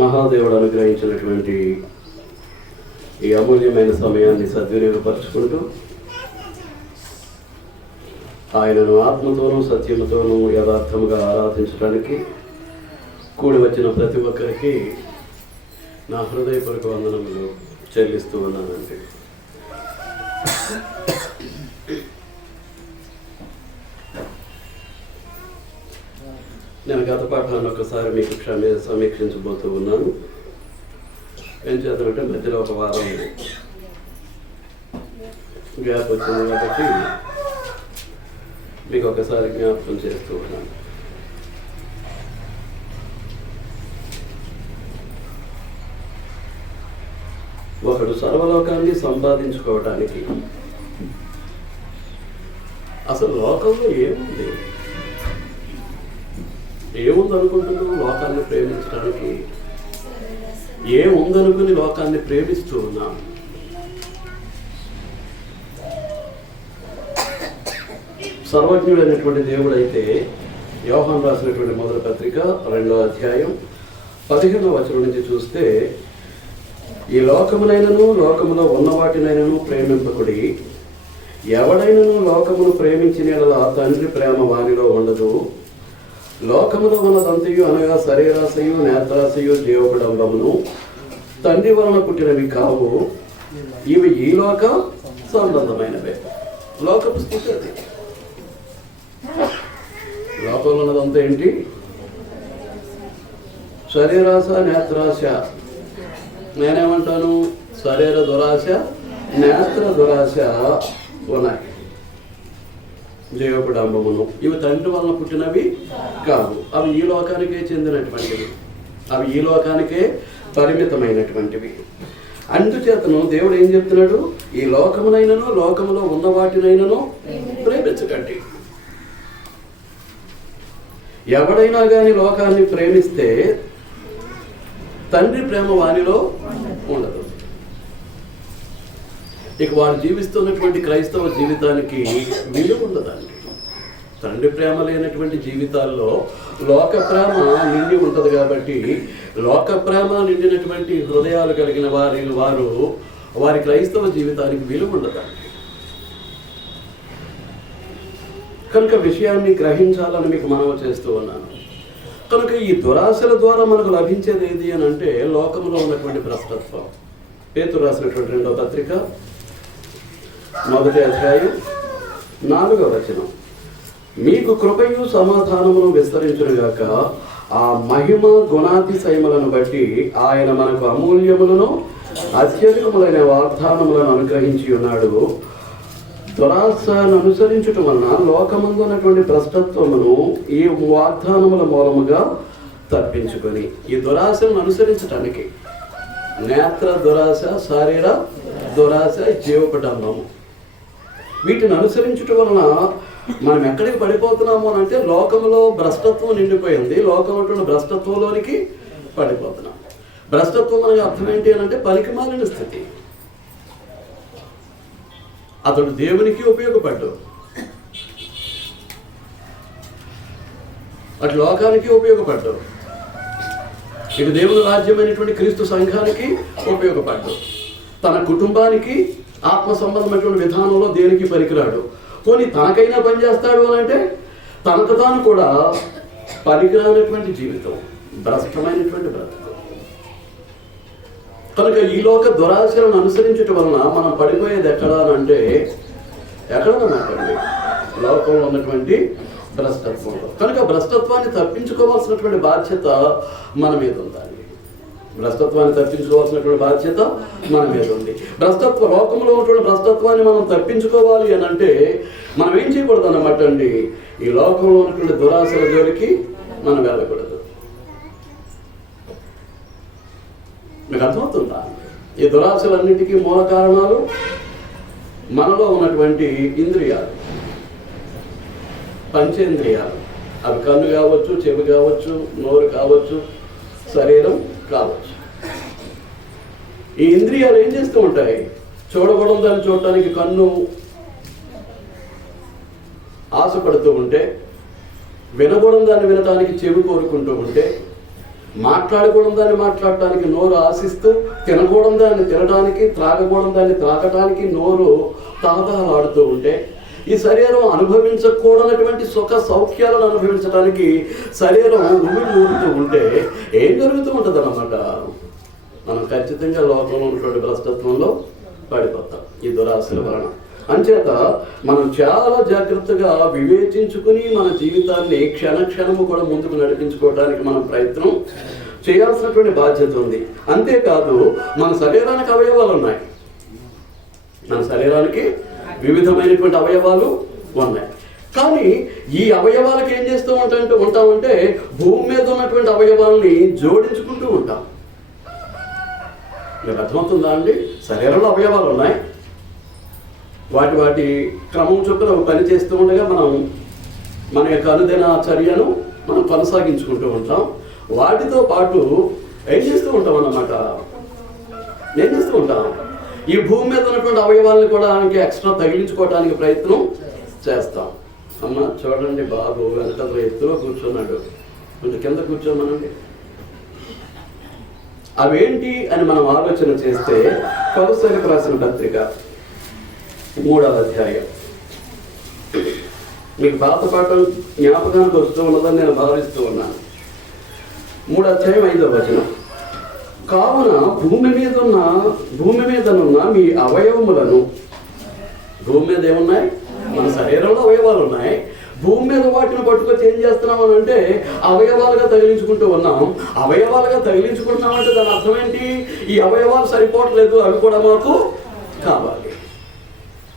మహాదేవుడు అనుగ్రహించినటువంటి ఈ అమూల్యమైన సమయాన్ని సద్వినియోగపరచుకుంటూ ఆయనను ఆత్మతోనూ సత్యముతోనూ యథార్థముగా ఆరాధించడానికి కూడి వచ్చిన ప్రతి ఒక్కరికి నా హృదయపూర్వక వందనములు చెల్లిస్తూ ఉన్నానండి. నేను గత పాఠాన్ని ఒకసారి మీకు సమీక్షించబోతూ ఉన్నాను. ఏం చేద్దామంటే మధ్యలో ఒక వారం గ్యాప్ వచ్చింది కాబట్టి మీకు ఒకసారి జ్ఞాపకం చేస్తూ ఉన్నాను. ఒకడు సర్వలోకాన్ని సంపాదించుకోవడానికి అసలు లోకంలో ఏముంది అనుకుంటున్నాం? లోకాన్ని ప్రేమించడానికి ఏముందనుకుని లోకాన్ని ప్రేమిస్తూ ఉన్నాం? సర్వజ్ఞుడైనటువంటి దేవుడైతే యోహాను రాసినటువంటి మొదటి పత్రిక 2వ అధ్యాయం 15వ వచనం నుంచి చూస్తే, ఈ లోకమునైనను లోకములో ఉన్న వాటినైనను ప్రేమింపకుడి, ఎవడైనను లోకమును ప్రేమించిన యెడల తండ్రి ప్రేమ వానిలో ఉండదు. లోకములో ఉన్నదంతయు అనగా శరీరాశయు నేత్రాశయు జీవకుడంబమును తండ్రి వలన పుట్టినవి కావు, ఇవి ఈ లోక సంబంధమైనవే. లోకపు స్థితి అది. లోకంలో ఉన్నదంతా ఏంటి? శరీరాశ నేత్రాశ. నేనేమంటాను? శరీర దురాశ నేత్ర దురాశ ఉన్నాయి. జీవకుడంబమును ఇవి తండ్రి వలన పుట్టినవి కాదు, అవి ఈ లోకానికే చెందినటువంటివి, అవి ఈ లోకానికే పరిమితమైనటువంటివి. అందుచేతను దేవుడు ఏం చెప్తున్నాడు? ఈ లోకమునైనను లోకములో ఉన్న వాటినైనను ప్రేమించకండి. ఎవడైనా కానీ లోకాన్ని ప్రేమిస్తే తండ్రి ప్రేమ వానిలో ఉండదు. ఇక వారు జీవిస్తున్నటువంటి క్రైస్తవ జీవితానికి విలువ ఉండదండి. తండ్రి ప్రేమ లేనటువంటి జీవితాల్లో లోక ప్రేమ నిండి ఉంటుంది కాబట్టి, లోక ప్రేమ నిండినటువంటి హృదయాలు కలిగిన వారి క్రైస్తవ జీవితానికి విలువ ఉండదండి. కనుక విషయాన్ని గ్రహించాలని మీకు మనవి చేస్తూ ఉన్నాను. కనుక ఈ దురాశల ద్వారా మనకు లభించేది ఏది అని అంటే, లోకంలో ఉన్నటువంటి భ్రష్టత్వం. పేతురు రాసినటువంటి 2వ పత్రిక 1వ అధ్యాయం 4వ వచనం, మీకు కృపయు సమాధానమును విస్తరించునుగాక, ఆ మహిమ గుణాతిశయములను బట్టి ఆయన మనకు అమూల్యములను అత్యధికములైన వాగ్దానములను అనుగ్రహించి ఉన్నాడు. దురాశను అనుసరించటం వలన లోకమందు ఉన్నటువంటి భ్రష్టత్వమును ఈ వాగ్దానముల మూలముగా తప్పించుకొని, ఈ దురాశను అనుసరించటానికి నేత్ర దురాశ, శరీర దురాశ, జీవకుడంబము, వీటిని అనుసరించటం వలన మనం ఎక్కడికి పడిపోతున్నాము అని అంటే, లోకంలో భ్రష్టత్వం నిండిపోయింది. లోకంలో భ్రష్టత్వంలోనికి పడిపోతున్నాం. భ్రష్టత్వం అనేది అర్థం ఏంటి అని అంటే, పనికిమాలిన స్థితి. అతడు దేవునికి ఉపయోగపడ్డు, అటు లోకానికి ఉపయోగపడ్డు, ఇటు దేవుని రాజ్యమైనటువంటి క్రీస్తు సంఘానికి ఉపయోగపడ్డు, తన కుటుంబానికి ఆత్మ సంబంధమైనటువంటి విధానంలో దేనికి పనికిరాడు. పోనీ తనకైనా పనిచేస్తాడు అని అంటే, తనకు తాను కూడా పనికిరానటువంటి జీవితం, భ్రష్టమైనటువంటి బ్రతుకు. కనుక ఈ లోక దురాశలను అనుసరించటం వలన మనం పడిపోయేది ఎక్కడ అని అంటే, ఎక్కడనమాట లోకంలో ఉన్నటువంటి భ్రష్టత్వంలో. కనుక భ్రష్టత్వాన్ని తప్పించుకోవాల్సినటువంటి బాధ్యత మన మీద ఉందండి. భ్రష్టత్వాన్ని తప్పించుకోవాల్సినటువంటి బాధ్యత మన మీద ఉంది. లోకంలో ఉన్నటువంటి భ్రష్టత్వాన్ని మనం తప్పించుకోవాలి అని అంటే, మనం ఏం చేయకూడదు అన్నమాట అండి, ఈ లోకంలో ఉన్నటువంటి దురాశల జోలికి మనం వెళ్ళకూడదు. మీకు అర్థమవుతుందా? ఈ దురాశలన్నిటికీ మూల కారణాలు మనలో ఉన్నటువంటి ఇంద్రియాలు, పంచేంద్రియాలు. అవి కన్ను కావచ్చు, చెవి కావచ్చు, నోరు కావచ్చు, శరీరం కావచ్చు. ఈ ఇంద్రియాలు ఏం చేస్తూ ఉంటాయి? చూడకూడదు దాన్ని చూడటానికి కన్ను ఆశపడుతూ ఉంటే, వినకూడదు దాన్ని వినటానికి చెవి కోరుకుంటూ ఉంటే, మాట్లాడకూడదు దాన్ని మాట్లాడటానికి నోరు ఆశిస్తూ, తినకూడదు దాన్ని తినడానికి, త్రాగకూడదు దాన్ని త్రాగటానికి నోరు తహతహలాడుతూ ఉంటే, ఈ శరీరం అనుభవించకూడనటువంటి సుఖ సౌఖ్యాలను అనుభవించడానికి శరీరం ఊరుతూ ఉంటే ఏం జరుగుతూ ఉంటుంది అన్నమాట? మనం ఖచ్చితంగా లోకంలో ఉన్నటువంటి భ్రష్టత్వంలో పడిపోతాం ఈ దురాశల వలన. అంచేత మనం చాలా జాగ్రత్తగా వివేచించుకుని మన జీవితాన్ని క్షణక్షణము కూడా ముందుకు నడిపించుకోవడానికి మనం ప్రయత్నం చేయాల్సినటువంటి బాధ్యత ఉంది. అంతేకాదు, మన శరీరానికి అవయవాలు ఉన్నాయి. మన శరీరానికి వివిధమైనటువంటి అవయవాలు ఉన్నాయి. కానీ ఈ అవయవాలకు ఏం చేస్తూ ఉంటామంటే భూమి మీద ఉన్నటువంటి అవయవాల్ని జోడించుకుంటూ ఉంటాం. మీకు అర్థమవుతుందా అండి? శరీరంలో అవయవాలు ఉన్నాయి, వాటి క్రమం చొప్పున పని చేస్తూ ఉండగా మన యొక్క అనుదిన చర్యను మనం కొనసాగించుకుంటూ ఉంటాం. వాటితో పాటు ఏం చేస్తూ ఉంటాం అన్నమాట? ఏం చేస్తూ ఉంటాం? ఈ భూమి మీద ఉన్నటువంటి అవయవాలను కూడా ఎక్స్ట్రా తగిలించుకోవడానికి ప్రయత్నం చేస్తాం. అమ్మ చూడండి, బాబు వెనక ఎత్తులో కూర్చున్నాడు, కొంచెం కింద కూర్చోమనండి. అవేంటి అని మనం ఆలోచన చేస్తే, కొలస్సీలకు రాసిన పత్రిక 3వ అధ్యాయం. మీకు పాత పాఠం జ్ఞాపకానికి వస్తూ ఉన్నదని నేను భావిస్తూ ఉన్నాను. 3వ అధ్యాయం 5వ వచనం. కావున భూమి మీదనున్న మీ అవయవములను, భూమి మీద ఏమున్నాయి? మన శరీరంలో అవయవాలు ఉన్నాయి. భూమి మీద వాటిని పట్టుకొచ్చి ఏం చేస్తున్నాం అని అంటే అవయవాలుగా తగిలించుకుంటూ ఉన్నాం. అవయవాలుగా తగిలించుకుంటున్నామంటే దాని అర్థం ఏంటి? ఈ అవయవాలు సరిపోవట్లేదు, అవి కూడా మాకు కావాలి.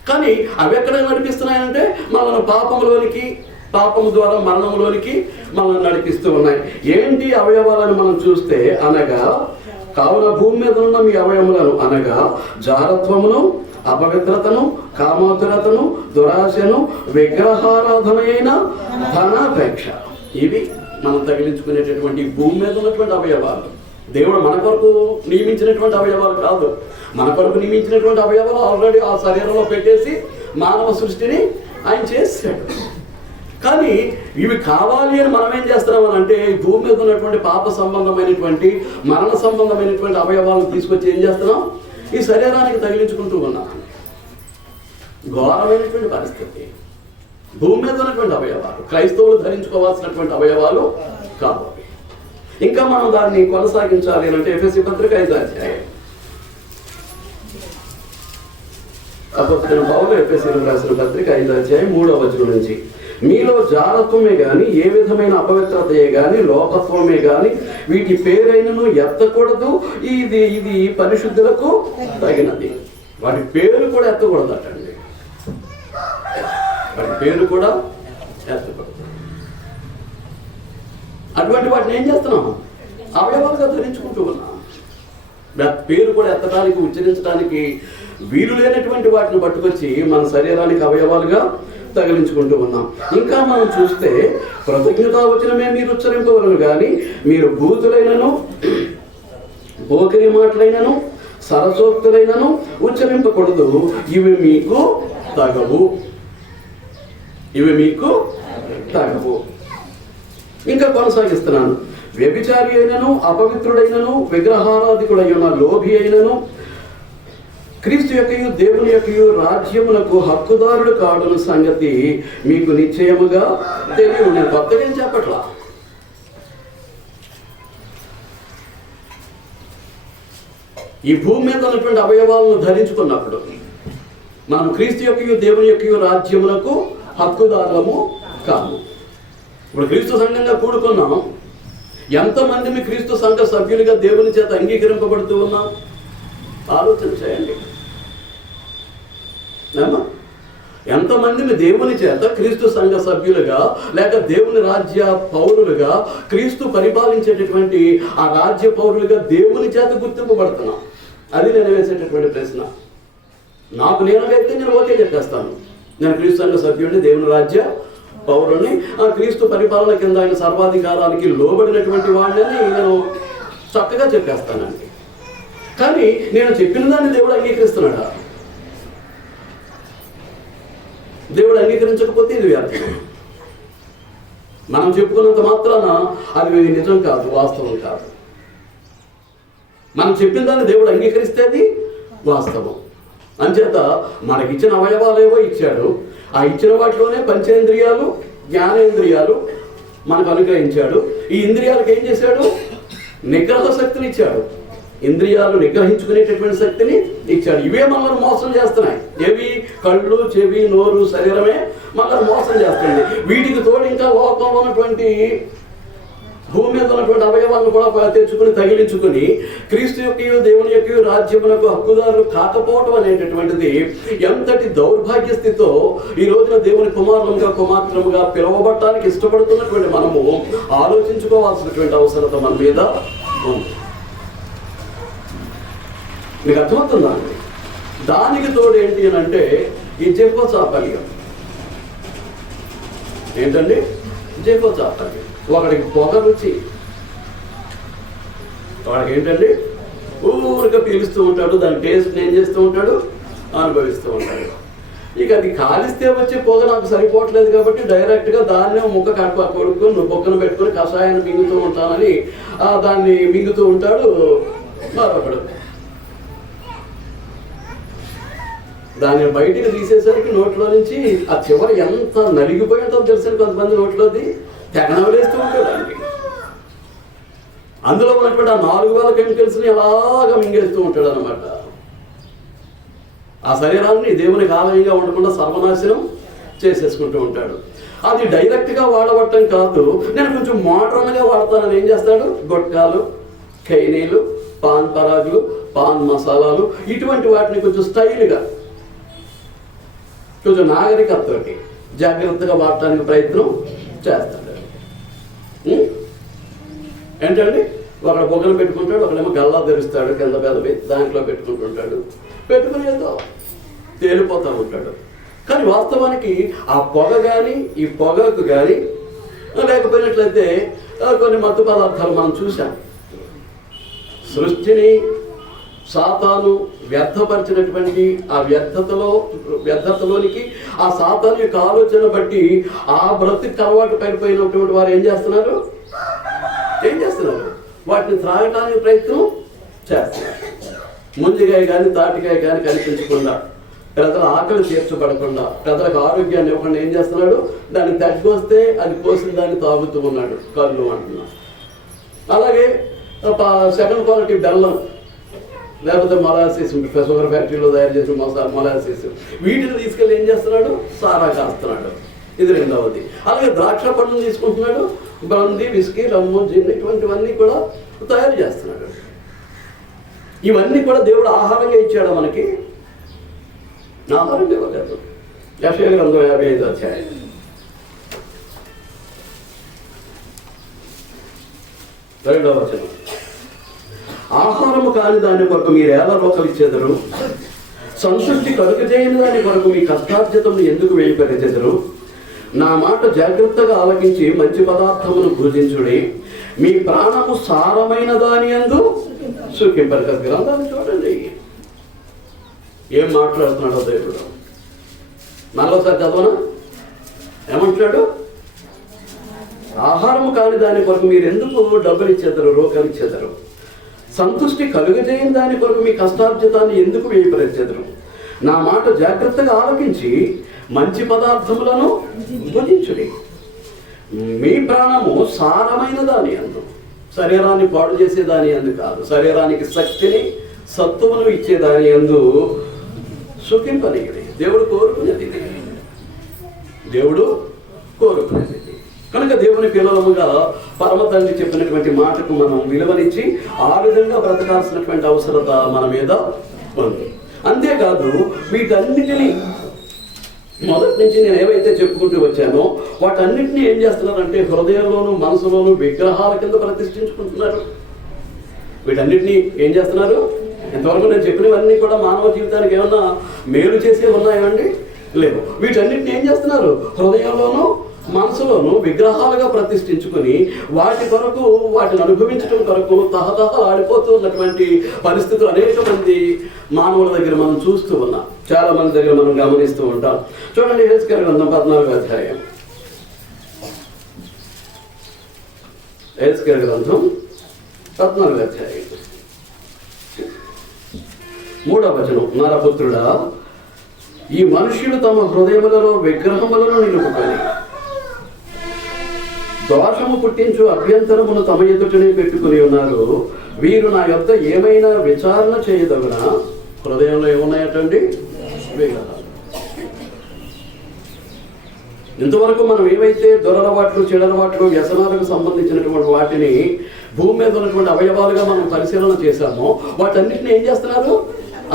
కానీ అవి ఎక్కడ నడిపిస్తున్నాయంటే మనల్ని పాపము ద్వారా మరణంలోనికి మనల్ని నడిపిస్తూ ఉన్నాయి. ఏంటి అవయవాలను మనం చూస్తే, అనగా కావున భూమి మీద ఉన్న మీ అవయములను, అనగా జారత్వమును, అపవిత్రతను, కామోత్తరతను, దురాశను, విగ్రహారాధన అయిన ధనాపేక్ష, ఇవి మనం తగిలించుకునేటటువంటి భూమి మీద ఉన్నటువంటి అవయవాలు. దేవుడు మన కొరకు నియమించినటువంటి అవయవాలు కాదు. మన కొరకు నియమించినటువంటి అవయవాలు ఆల్రెడీ ఆ శరీరంలో పెట్టేసి మానవ సృష్టిని ఆయన చేశాడు. కానీ ఇవి కావాలి అని మనం ఏం చేస్తున్నామని అంటే భూమి మీద ఉన్నటువంటి పాప సంబంధమైనటువంటి, మరణ సంబంధమైనటువంటి అవయవాలను తీసుకొచ్చి ఏం చేస్తున్నాం? ఈ శరీరానికి తగిలించుకుంటూ ఉన్నాం. ఘోరమైనటువంటి పరిస్థితి. భూమి మీద ఉన్నటువంటి అవయవాలు క్రైస్తవులు ధరించుకోవాల్సినటువంటి అవయవాలు కావాలి. ఇంకా మనం దాన్ని కొనసాగించాలి అంటే ఎఫెసీ పత్రిక 5వ అధ్యాయం. అపోస్తలుడైన పౌలు ఎఫెసీయులకు రాసిన పత్రిక 5వ అధ్యాయం 3వ వచనం నుంచి, మీలో జారత్వమే గాని, ఏ విధమైన అపవిత్రతయే గాని, లోకత్వమే గాని, వీటి పేరైనను ఎత్తకూడదు. ఇది పరిశుద్ధులకు తగినది. వాటి పేరు కూడా ఎత్తకూడదటండి. వాటి పేరు కూడా ఎత్తకూడదు. అటువంటి వాటిని ఏం చేస్తున్నాం? అవయవాలుగా ధరించుకుంటూ ఉన్నాం. పేరు కూడా ఎత్తడానికి, ఉచ్చరించడానికి వీలు లేనటువంటి వాటిని పట్టుకొచ్చి మన శరీరానికి అవయవాలుగా తగిలించుకుంటూ ఉన్నాం. ఇంకా మనం చూస్తే, కృతజ్ఞతావచనమే మీరు ఉచ్చరింపవలను కానీ మీరు బూతులైనను, పోకిరి మాటలైనను, సరసోక్తులైనను ఉచ్చరింపకూడదు. ఇవి మీకు తగవు. ఇంకా కొనసాగిస్తున్నాను. వ్యభిచారి అయినను, అపవిత్రుడైనను, విగ్రహారాధికుడై ఉన్న లోభి అయినను, క్రీస్తు యొక్కయు దేవుని యొక్కయు రాజ్యమునకు హక్కుదారుడు కాడున సంగతి మీకు నిశ్చయముగా తెలియదు. నేను కొత్తగా ఏం చెప్పట్లా. ఈ భూమి మీద ఉన్నటువంటి అవయవాలను ధరించుకున్నప్పుడు మనం క్రీస్తు యొక్కయు దేవుని యొక్కయు రాజ్యమునకు హక్కుదారులము కాము. ఇప్పుడు క్రీస్తు సంఘంగా కూడుకున్నాం. ఎంతమంది మీ క్రీస్తు సంఘ సభ్యులుగా దేవుని చేత అంగీకరింపబడుతూ ఉన్నాం? ఆలోచన చేయండి. ఎంతమందిని దేవుని చేత క్రీస్తు సంఘ సభ్యులుగా లేక దేవుని రాజ్య పౌరులుగా, క్రీస్తు పరిపాలించేటటువంటి ఆ రాజ్య పౌరులుగా దేవుని చేత గుర్తింపబడుతున్నాం? అది నేను వేసేటటువంటి ప్రశ్న. నాకు నేనుగా అయితే నేను ఓకే చెప్పేస్తాను. నేను క్రీస్తు సంఘ సభ్యుడిని, దేవుని రాజ్య పౌరుల్ని, ఆ క్రీస్తు పరిపాలన కింద ఆయన సర్వాధికారానికి లోబడినటువంటి వాడిని నేను చక్కగా చెప్పేస్తానండి. కానీ నేను చెప్పిన దాన్ని దేవుడు అంగీకరిస్తున్నాడా? దేవుడు అంగీకరించకపోతే ఇది వ్యర్థం. మనం చెప్పుకున్నంత మాత్రాన అది నిజం కాదు, వాస్తవం కాదు. మనం చెప్పిన దాన్ని దేవుడు అంగీకరిస్తే అది వాస్తవం. అంచేత మనకిచ్చిన అవయవాలేవో ఇచ్చాడు. ఆ ఇచ్చిన వాటిలోనే పంచేంద్రియాలు, జ్ఞానేంద్రియాలు మనకు అనుగ్రహించాడు. ఈ ఇంద్రియాలకు ఏం చేశాడు? నిగ్రహ శక్తిని ఇచ్చాడు. ఇంద్రియాలు నిగ్రహించుకునేటటువంటి శక్తిని ఇచ్చాడు. ఇవే మనల్ని మోసం చేస్తున్నాయి. ఏవి? కళ్ళు, చెవి, నోరు, శరీరమే మనల్ని మోసం చేస్తుంది. వీటికి తోడు ఇంకా లోకంలో ఉన్నటువంటి భూమి మీద ఉన్నటువంటి అవయవాలను కూడా తెచ్చుకుని తగిలించుకుని క్రీస్తు యొక్క దేవుని యొక్క రాజ్యములకు హక్కుదారులు కాకపోవడం అనేటటువంటిది ఎంతటి దౌర్భాగ్య స్థితితో ఈ రోజున దేవుని కుమారులుగా కుమార్తెలుగా పిలువబడటానికి ఇష్టపడుతున్నటువంటి మనము ఆలోచించుకోవాల్సినటువంటి అవసరత మన మీద ఉంది. మీకు అర్థమవుతుందా? దానికి తోడు ఏంటి అని అంటే ఈ జేపో చాపల్యం. ఏంటండి? జేపో చాపల్యం. ఒకడికి పొగ రుచి, వాడికి ఏంటండి ఊరిగా పీలుస్తూ ఉంటాడు, దాని టేస్ట్ ఏం చేస్తూ ఉంటాడు? అనుభవిస్తూ ఉంటాడు. ఇక అది కాలిస్తే వచ్చే పొగ నాకు సరిపోవట్లేదు కాబట్టి డైరెక్ట్గా దాన్నే ముక్క కడప కొడుకుని బొక్కను పెట్టుకుని కషాయాన్ని మింగుతూ ఉంటానని దాన్ని మింగుతూ ఉంటాడు మరొకడు. దాన్ని బయటికి తీసేసరికి నోట్లో నుంచి ఆ చివరి ఎంత నలిగిపోయి ఉంటుందో తెలిసిన కొంతమంది నోట్లోది తెగనవలేస్తూ ఉంటాడు. దానికి అందులో ఉన్నటువంటి ఆ 4000 కెమికల్స్ని ఎలాగా మింగేస్తూ ఉంటాడు అనమాట. ఆ శరీరాన్ని దేవునికి ఆలయంగా ఉండకుండా సర్వనాశనం చేసేసుకుంటూ ఉంటాడు. అది డైరెక్ట్గా వాడబట్టం కాదు, నేను కొంచెం మోడర్న్గా వాడతానని ఏం చేస్తాడు? గొట్కాలు, ఖైనీలు, పాన్ పరాగులు, పాన్ మసాలాలు ఇటువంటి వాటిని కొంచెం స్టైల్గా, కొంచెం నాగరికతతోటి జాగ్రత్తగా వాడటానికి ప్రయత్నం చేస్తాడు. ఏంటండి? ఒకడు బొగ్గలు పెట్టుకుంటాడు, ఒకడేమో గల్లా తెరుస్తాడు, కింద పెదవి దాంట్లో పెట్టుకుంటుంటాడు, పెట్టుకుని ఏదో తేలిపోతూ ఉంటాడు. కానీ వాస్తవానికి ఆ పొగ కానీ ఈ పొగకు కానీ లేకపోయినట్లయితే కొన్ని మత్తు పదార్థాలు మనం చూసాం. సృష్టిని సాతాను వ్యర్థపరిచినటువంటి ఆ వ్యర్థతలోనికి ఆ సాతాను యొక్క ఆలోచన బట్టి ఆ బ్రతికి అలవాటు పడిపోయినటువంటి వారు ఏం చేస్తున్నారు? వాటిని త్రాగటానికి ప్రయత్నం చేస్తున్నారు. ముంజిగాయ కానీ తాటికాయ కానీ కనిపించకుండా, ప్రజల ఆకలి తీర్చబడకుండా, ప్రజలకు ఆరోగ్యాన్ని ఇవ్వకుండా ఏం చేస్తున్నాడు? దాన్ని తగ్గొస్తే అది పోసిన దాన్ని తాగుతూ ఉన్నాడు, కళ్ళు అంటున్నాడు. అలాగే సెకండ్ క్వాలిటీ బెల్లం, లేకపోతే మొలాసిస్, షుగర్ ఫ్యాక్టరీలో తయారు చేసిన మొలాసిస్, వీటిని తీసుకెళ్ళి ఏం చేస్తున్నాడు? సారా కాస్తున్నాడు. ఇది రెండవది. అలాగే ద్రాక్ష పండును తీసుకుంటున్నాడు, బ్రాందీ, విస్కీ, రమ్ము, జిన్ ఇటువంటివన్నీ కూడా తయారు చేస్తున్నాడు. ఇవన్నీ కూడా దేవుడు ఆహారంగా ఇచ్చాడు మనకి. ఆహారంగా ఇవ్వలేదు. యెషయా గ్రంథం 55వ అధ్యాయం 2వ వచనం. ఆహారము కాని దాని కొరకు మీరు ఎలా రోకలిచ్చెదరు? సంతృప్తి కలుగజేయని దాని కొరకు మీ కష్టార్జితమును ఎందుకు వేయిపరిచెదరు? నా మాట జాగ్రత్తగా ఆలకించి మంచి పదార్థమును భుజించుడి, మీ ప్రాణము సారమైన దాని యందు సుఖింపరు. గ్రంథాన్ని చూడండి ఏం మాట్లాడుతున్నాడో దేవుడు. మరోసారి చదవనా? ఏమంటున్నాడు? ఆహారము కాని దాని కొరకు మీరు ఎందుకు డబ్బులు ఇచ్చేద్దరు, రోకలిచ్చేద్దరు? సంతృష్టి కలుగజేయని దాని కొరకు మీ కష్టార్జితాన్ని ఎందుకు వేయిపరిచెదరు? నా మాట జాగ్రత్తగా ఆలకించి మంచి పదార్థములను భుజించుడి, మీ ప్రాణము సారమైన దాని యందు, శరీరాన్ని పాడు చేసే దాని యందు కాదు, శరీరానికి శక్తిని సత్తువును ఇచ్చే దాని యందు సుఖింపనిది. దేవుడు కోరుకునేది ఇది. దేవుడు కోరుకునేది. కనుక దేవుని పిల్లలముగా పరమ తండ్రి చెప్పినటువంటి మాటకు మనం విలువనిచ్చి ఆ విధంగా బ్రతకాల్సినటువంటి అవసరత మన మీద ఉంది. అంతేకాదు వీటన్నిటినీ మొదటి నుంచి నేను ఏవైతే చెప్పుకుంటూ వచ్చానో వాటన్నిటినీ ఏం చేస్తున్నారంటే హృదయంలోనూ మనసులోనూ విగ్రహాల కింద ప్రతిష్ఠించుకుంటున్నారు. వీటన్నిటినీ ఏం చేస్తున్నారు? ఇంతవరకు నేను చెప్పినవన్నీ కూడా మానవ జీవితానికి ఏమన్నా మేలు చేసే ఉన్నాయండి? లేవు. వీటన్నిటిని ఏం చేస్తున్నారు? హృదయంలోనూ మనసులోనూ విగ్రహాలుగా ప్రతిష్ఠించుకుని వాటి కొరకు, వాటిని అనుభవించడం కొరకు తహతహలాడిపోతూ ఉన్నటువంటి పరిస్థితులు అనేక మంది మానవుల దగ్గర మనం చూస్తూ ఉన్నాం. చాలా మంది దగ్గర మనం గమనిస్తూ ఉంటాం. చూడండి, హెజ్కేలు గ్రంథం 14వ అధ్యాయం యెహెజ్కేలు గ్రంథం 14వ అధ్యాయం 3వ వచనం. నరపుత్రుడా, ఈ మనుష్యులు తమ హృదయములలో విగ్రహములను నిలుపుకొని దోషము పుట్టించు అభ్యంతరమును తమ ఎదుటనే పెట్టుకుని ఉన్నారు. వీరు నా యొద్ద ఏమైనా విచారణ చేయదగున. హృదయంలో ఏమున్నాయటండి? విగ్రహాలు. ఇంతవరకు మనం ఏవైతే దురలవాట్లు, చెడలవాట్లు, వ్యసనాలకు సంబంధించినటువంటి వాటిని భూమి మీద ఉన్నటువంటి అవయవాలుగా మనం పరిశీలన చేశామో, వాటన్నిటిని ఏం చేస్తున్నారు?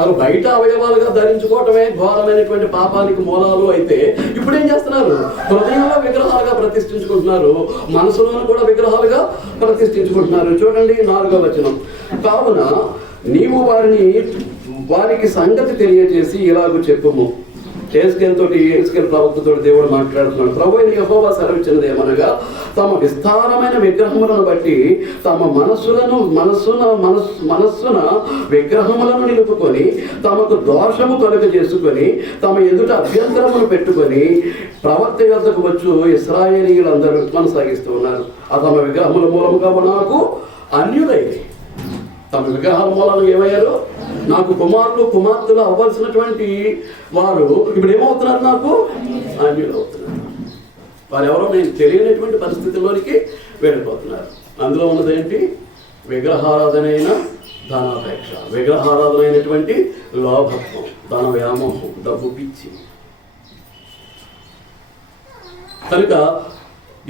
అవి బయట అవయవాలుగా ధరించుకోవటమే ఘోరమైనటువంటి పాపానికి మూలాలు అయితే, ఇప్పుడు ఏం చేస్తున్నారు? హృదయంలో విగ్రహాలుగా ప్రతిష్ఠించుకుంటున్నారు, మనసులోనూ కూడా విగ్రహాలుగా ప్రతిష్ఠించుకుంటున్నారు. చూడండి 4వ వచనం. కావున నీవు వారికి సంగతి తెలియజేసి ఇలాగూ చెప్పుము. యెహెజ్కేలు ప్రవక్తతో దేవుడు మాట్లాడుతున్నాడు. ప్రభువైన యెహోవా సెలవిచ్చినది ఏమనగా, తమ విస్తారమైన విగ్రహములను బట్టి తమ మనస్సున విగ్రహములను నిలుపుకొని తమకు దోషము కలుగజేసుకొని తమ ఎదుట అభ్యంతరమును పెట్టుకొని ప్రవక్త యొద్దకు వచ్చు ఇశ్రాయేలీయులందరూ కొనసాగిస్తూ ఉన్నారు. ఆ తమ విగ్రహముల మూలముగా నాకు అన్యులైంది. తమ విగ్రహాల మూలంగా ఏమయ్యారు? నాకు కుమారులు కుమార్తెలు అవ్వాల్సినటువంటి వారు ఇప్పుడు ఏమవుతున్నారు? నాకు అన్యులు అవుతున్నారు. వారు ఎవరో నేను తెలియనటువంటి పరిస్థితుల్లోనికి వెళ్ళిపోతున్నారు. అందులో ఉన్నది ఏంటి? విగ్రహారాధనైన ధనాపేక్ష, విగ్రహారాధనైనటువంటి లోభత్వం, ధన వ్యామోహం, డబ్బు పిచ్చి. కనుక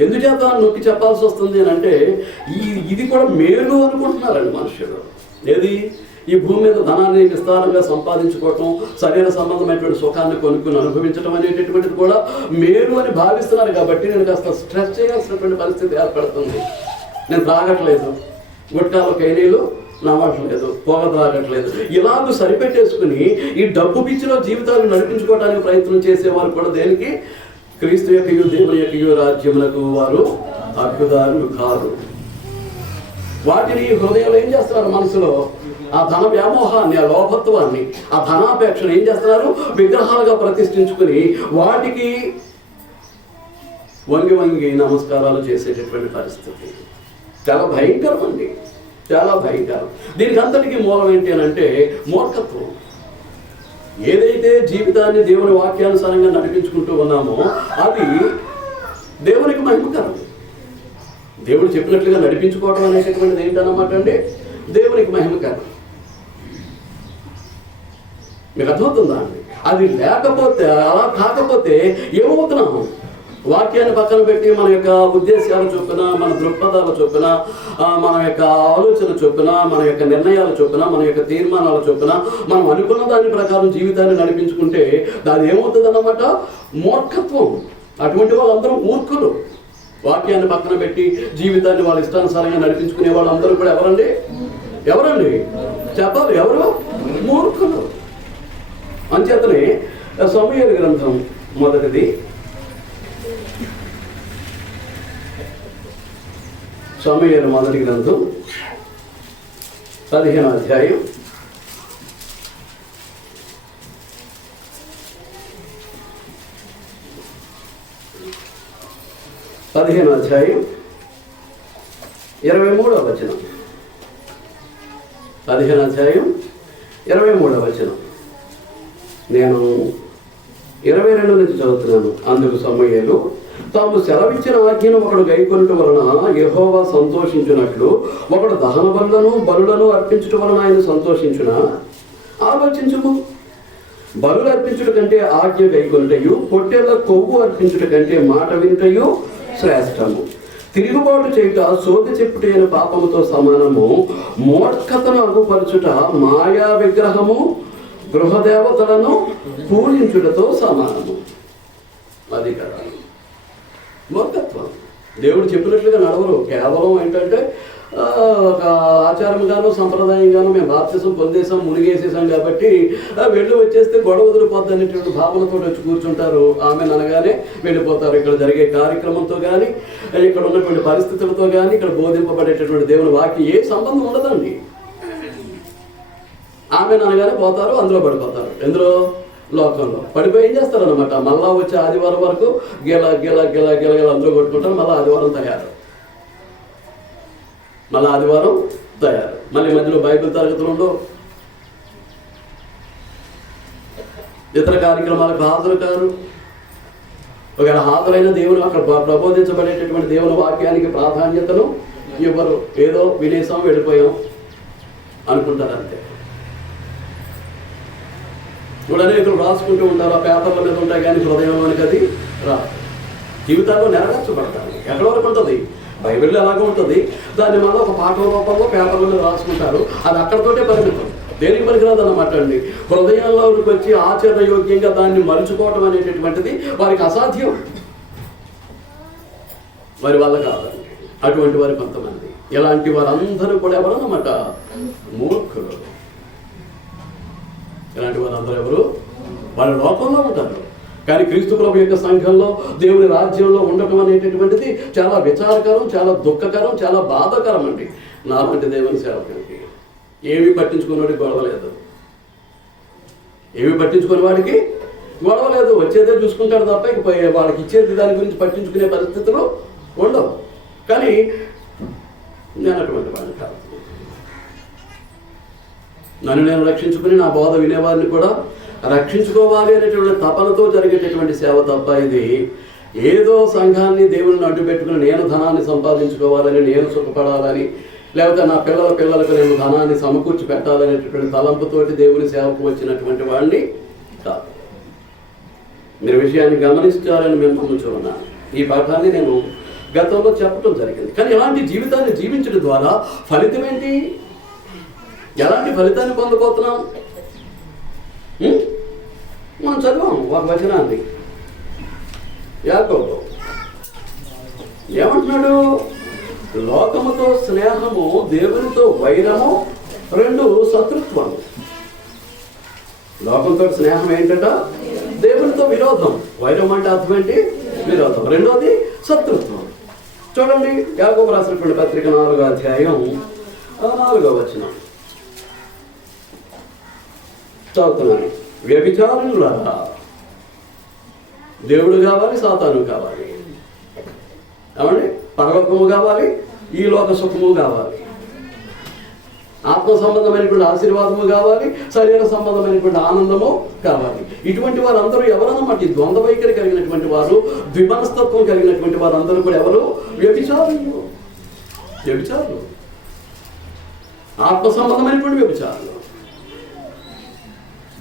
ఎందుచేత నొక్కి చెప్పాల్సి వస్తుంది అని అంటే, ఇది కూడా మేలు అనుకుంటున్నారండి మనుషులు. ఏది? ఈ భూమి మీద ధనాన్ని విస్తారంగా సంపాదించుకోవటం, శరీర సంబంధమైనటువంటి సుఖాన్ని కొనుక్కుని అనుభవించడం అనేటటువంటిది కూడా మేలు అని భావిస్తున్నారు. కాబట్టి నేను కాస్త స్ట్రెస్ చేయాల్సినటువంటి పరిస్థితి ఏర్పడుతుంది. నేను త్రాగట్లేదు, గుట్కాలో కైనీలు నవ్వట్లేదు, పొగ త్రాగట్లేదు, ఇలాగూ సరిపెట్టేసుకుని ఈ డబ్బు పిచ్చిలో జీవితాలు నడిపించుకోవడానికి ప్రయత్నం చేసేవారు కూడా దేనికి? క్రీస్తు యొక్క దేవుని యొక్క రాజ్యములకు వారు హక్కుదారులు కాదు. వాటిని హృదయంలో ఏం చేస్తున్నారు? మనసులో ఆ ధన వ్యామోహాన్ని, ఆ లోభత్వాన్ని, ఆ ధనాపేక్షను ఏం చేస్తున్నారు? విగ్రహాలుగా ప్రతిష్ఠించుకుని వాటికి వంగి నమస్కారాలు చేసేటటువంటి పరిస్థితి చాలా భయంకరం అండి, చాలా భయంకరం. దీనికి అంతటికీ మూలం ఏంటి అని అంటే మూర్ఖత్వం. ఏదైతే జీవితాన్ని దేవుని వాక్యానుసారంగా నడిపించుకుంటూ ఉన్నామో అది దేవునికి మహిమకరం. దేవుడు చెప్పినట్లుగా నడిపించుకోవడం అనేటటువంటిది ఏంటన్నమాట అండి? దేవునికి మహిమకరం. మీకు అర్థమవుతుందా అండి? అది లేకపోతే, అలా కాకపోతే ఏమవుతున్నాము? వాక్యాన్ని పక్కన పెట్టి మన యొక్క ఉద్దేశాల చొప్పున, మన దృక్పథాల చొప్పున, మన యొక్క ఆలోచన చొప్పున, మన యొక్క నిర్ణయాల చొప్పున, మన యొక్క తీర్మానాల చొప్పున మనం అనుకున్న దాని ప్రకారం జీవితాన్ని నడిపించుకుంటే దాని ఏమవుతుంది అన్నమాట? మూర్ఖత్వం. అటువంటి వాళ్ళందరూ మూర్ఖులు. వాక్యాన్ని పక్కన పెట్టి జీవితాన్ని వాళ్ళ ఇష్టానుసారంగా నడిపించుకునే వాళ్ళందరూ కూడా ఎవరండి చెప్పాలి? ఎవరు? మూర్ఖులు. అంచేతనే సమూయేలు గ్రంథం మొదటిది సమూయేలు మొదటి గ్రంథం 15వ అధ్యాయం 23వ వచనం. 15వ అధ్యాయం 23వ వచనం. నేను 22 నుంచి చదువుతున్నాను. అందుకు సమూయేలు, తాము సెలవిచ్చిన ఆజ్ఞను ఒకడు గైకొనుట వలన యెహోవా సంతోషించున్నట్లు ఒకడు దహన బలులను అర్పించుట వలన ఆయన సంతోషించున? ఆలోచించుము. బలులు అర్పించుట కంటే ఆజ్ఞ గైకొనుటయు, పొట్టేళ్ల కొవ్వు అర్పించుట కంటే మాట వినుటయు శ్రేష్టము. తిరుగుబాటు చేయుట సోది చెప్పుటైన పాపముతో సమానము. మూర్ఖతను అగుపరచుట మాయా విగ్రహము గృహదేవతలను పూజించుటతో సమానము. అది కదా మూర్ఖత్వం. దేవుడు చెప్పినట్లుగా నడవరు. కేవలం ఏంటంటే ఒక ఆచారంగాను సంప్రదాయంగాను మేము బాప్తిసం పొందేసాం, మునిగేసేసాం కాబట్టి వెళ్ళి వచ్చేస్తే గొడవ వదిలిపోద్ది అనేటువంటి భావనతో వచ్చి కూర్చుంటారు. ఆమె అనగానే వెళ్ళిపోతారు. ఇక్కడ జరిగే కార్యక్రమంతో కానీ, ఇక్కడ ఉన్నటువంటి పరిస్థితులతో కానీ, ఇక్కడ బోధింపబడేటటువంటి దేవుని వాక్యం ఏ సంబంధం ఉండదండి. ఆమె అనగానే పోతారు, అందులో పడిపోతారు. ఎందులో? లోకంలో పడిపోయి ఏం చేస్తారనమాట? మళ్ళా వచ్చే ఆదివారం వరకు గిల గిల గిల గిల గిల అందులో కొట్టుకుంటారు. మళ్ళీ ఆదివారం తయారు. మళ్ళీ ఆదివారం తయారు, మళ్ళీ మధ్యలో బైబిల్ తరగతులు ఉండవు, ఇతర కార్యక్రమాలకు హాజరు కారు. ఒకవేళ హాజరైన దేవుడు అక్కడ ప్రబోధించబడేటటువంటి దేవుని వాక్యానికి ప్రాధాన్యతను ఇవ్వరు. ఏదో వినేసాం వెళ్ళిపోయాం అనుకుంటారు అంతే. ఇప్పుడు అనేకులు రాసుకుంటూ ఉంటారు, ఆ పేపర్ల మీద ఉంటాయి కానీ హృదయంలోనికి అది రా. జీవితాల్లో నెరవేర్చబడతారు. ఎక్కడి వరకు ఉంటుంది? బైబిల్లో ఎలాగో ఉంటుంది, దాన్ని మళ్ళీ ఒక పాఠం రూపంలో పేపర్ల మీద రాసుకుంటారు. అది అక్కడితోటే పరిమితం, దేనికి పనికిరాదు అన్నమాట అండి. హృదయంలోకి వచ్చి ఆచరణయోగ్యంగా దాన్ని మలుచుకోవటం అనేటటువంటిది వారికి అసాధ్యం, వారి వల్ల కాదండి. అటువంటి వారి కొంతమంది, ఇలాంటి వారందరూ కూడా ఎవరన్నమాట? మూర్ఖులు. ఇలాంటి వారందరూ ఎవరు? వాళ్ళ లోకంలో ఉంటారు. కానీ క్రీస్తు ప్రభు యొక్క సంఘంలో, దేవుని రాజ్యంలో ఉండటం అనేటటువంటిది చాలా విచారకరం, చాలా దుఃఖకరం, చాలా బాధాకరం అండి. నాలాంటి దేవుని సేవకునికి ఏమి పట్టించుకునేవాడికి గొడవ లేదు, ఏమి పట్టించుకునే వాడికి గొడవ లేదు. వచ్చేదే చూసుకుంటాడు తప్ప ఇక వాళ్ళకి ఇచ్చేది దాని గురించి పట్టించుకునే పరిస్థితులు ఉండవు. కానీ నేను అటువంటి వాడిని కాదు. నన్ను నేను రక్షించుకుని నా బోధ వినేవారిని కూడా రక్షించుకోవాలి అనేటువంటి తపనతో జరిగేటటువంటి సేవ తప్ప ఇది ఏదో సంఘాన్ని దేవుని అడ్డు పెట్టుకుని నేను ధనాన్ని సంపాదించుకోవాలని, నేను సుఖపడాలని, లేకపోతే నా పిల్లలకు నేను ధనాన్ని సమకూర్చి పెట్టాలనేటటువంటి తలంపుతోటి దేవుని సేవకు వచ్చినటువంటి వాడిని కాదు. మీరు విషయాన్ని గమనించాలని మేము నమ్ముచున్నాను. ఈ పాఠాన్ని నేను గతంలో చెప్పడం జరిగింది. కానీ ఇలాంటి జీవితాన్ని జీవించడం ద్వారా ఫలితం ఏంటి? ఎలాంటి ఫలితాన్ని పొందబోతున్నాం? మనం చదివాం ఒక వచనాన్ని. యాకోబు ఏమంటున్నాడు? లోకముతో స్నేహము, దేవునితో వైరము, రెండు శత్రుత్వము. లోకంతో స్నేహం ఏంటంట? దేవునితో విరోధం. వైరం అంటే అర్థం ఏంటి? విరోధం. రెండోది శత్రుత్వం. చూడండి, యాకోబు రాసినటువంటి పత్రిక 4వ అధ్యాయం 4వ వచనం చదువుతున్నాను. వ్యభిచారులారా, దేవుడు కావాలి, సాతాను కావాలి. ఏమండి? పరలోకము కావాలి, ఈ లోక సుఖము కావాలి, ఆత్మ సంబంధమైనటువంటి ఆశీర్వాదము కావాలి, శరీర సంబంధమైనటువంటి ఆనందము కావాలి. ఇటువంటి వారందరూ ఎవరన్నమాట? ఈ ద్వంద్వ వైఖరి కలిగినటువంటి వారు, ద్విమనస్తత్వం కలిగినటువంటి వారందరూ కూడా ఎవరు? వ్యభిచారులు. వ్యభిచారులు, ఆత్మ సంబంధమైనటువంటి వ్యభిచారులు.